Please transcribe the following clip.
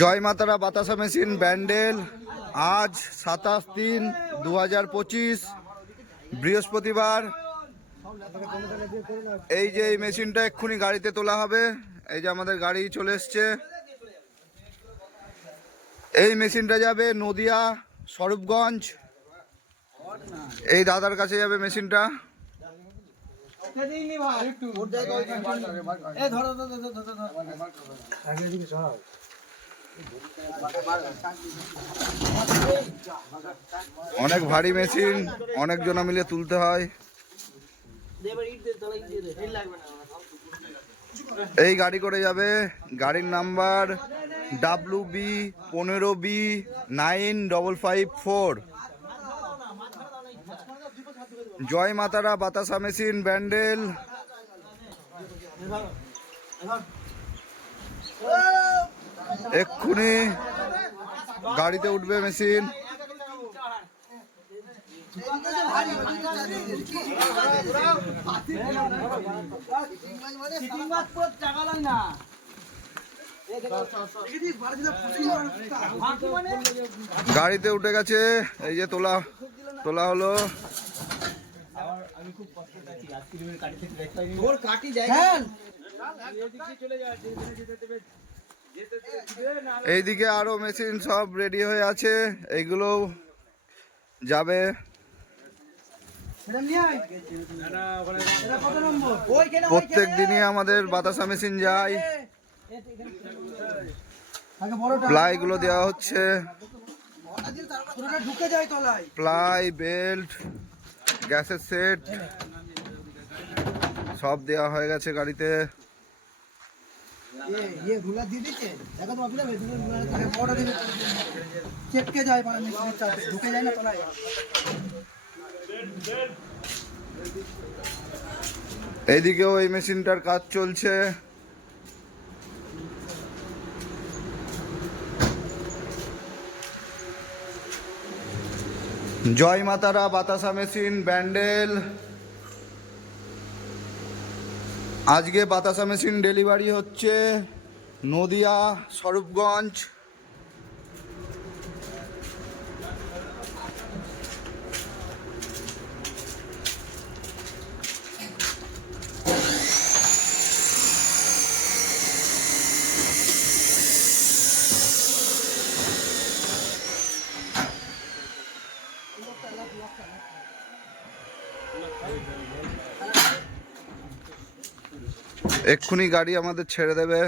জয় মাতারা বাতাসা মেশিন ব্যান্ডেল আজ 27/3/2025 বৃহস্পতিবার। এই যে এই মেশিনটা এক্ষুনি গাড়িতে তোলা হবে। এই যে আমাদের গাড়ি চলে এসছে। এই মেশিনটা যাবে নদিয়া স্বরূপগঞ্জ। এই দাদার কাছে যাবে মেশিনটা। অনেক ভারী মেশিন, অনেক জনা মিলে তুলতে হয়। এই গাড়ি করে যাবে, গাড়ির নাম্বার WB15B9554। জয় মাতারা বাতাসা মেশিন ব্যান্ডেল। এক্ষুনি গাড়িতে উঠবে মেশিন। গাড়িতে উঠে গেছে। এই যে তোলা হলো। এইদিকে আরো মেশিন সব রেডি হয়ে আছে, এইগুলো যাবে। প্রত্যেক দিনই আমাদের বাতাসা মেশিন যায়। প্লাই গুলো দেওয়া হচ্ছে, প্লাই, বেল্ট, গ্যাসের সেট সব দেওয়া হয়ে গেছে গাড়িতে। এইদিকেও এই মেশিনটার কাজ চলছে। জয় মাতারা বাতাসা মেশিন ব্যান্ডেল। আজকে বাতাসা মেশিন ডেলিভারি হচ্ছে নদিয়া স্বরূপগঞ্জ। এক্ষুনি গাড়ি আমাদের ছেড়ে দেবে।